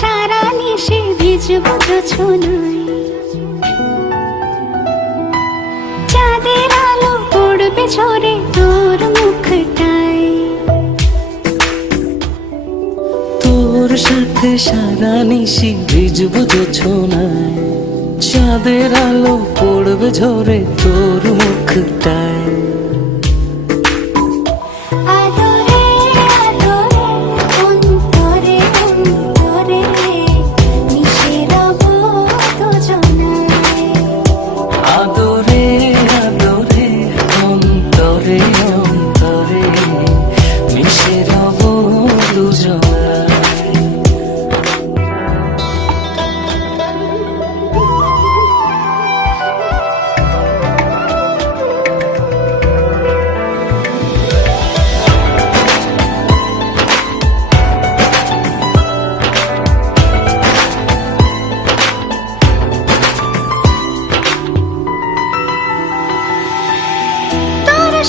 সারা নিশে ভিজব জোছনায়, চাঁদের আলো পড়বে ঝরে তোর মুখটায়। তোর সাথে সারা নিশি ভিজব জোছনায়, চাঁদের আলো পড়বে ঝরে তোর মুখটায়।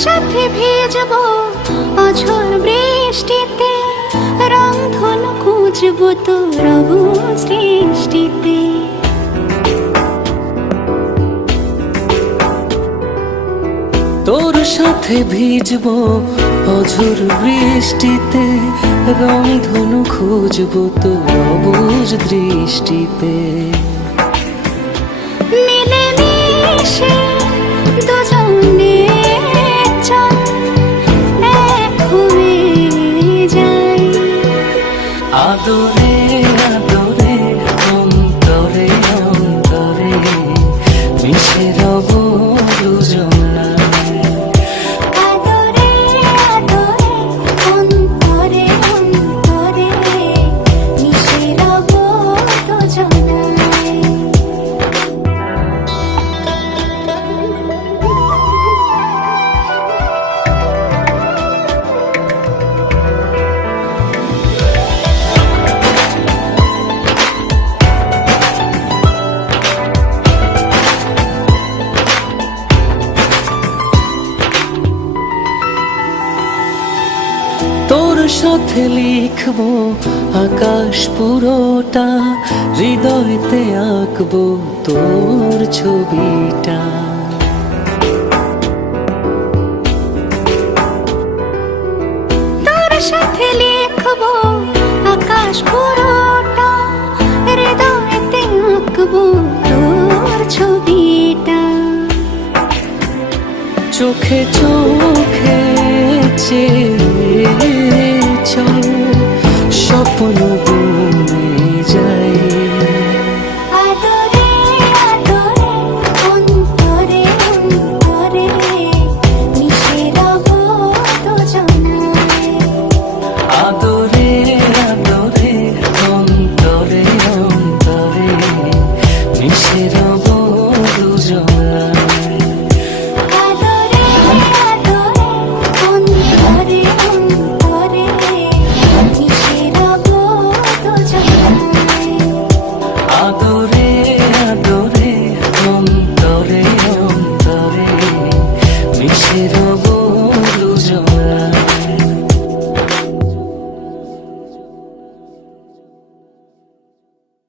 সাথে ভিজব অঝোর বৃষ্টিতে, রংধনু খুঁজব তোর সৃষ্টিতে। তোর সাথে ভিজব অঝোর বৃষ্টিতে, রংধনু খুঁজব তোর অবুঝ দৃষ্টিতে। মিলে মিশে দুজনে আদরে আদরে অন্তরে অন্তরে মিশে রব দুজনায়। আদরে আদরে অন্তরে অন্তরে মিশে রব দুজনায়। তোর সাথে লিখব আকাশ পুরোটা, হৃদয়তে আঁকবো তোর ছবিটা। তোর সাথে লিখব আকাশ পুরোটা, হৃদয়তে আঁকবো তোর ছবিটা। চোখে চোখে চল স্বপ্ন বনে যাই। আদরে আদরে অন্তরে অন্তরে মিশে রব দুজনায়। আদরে আদরে অন্তরে অন্তরে মিশে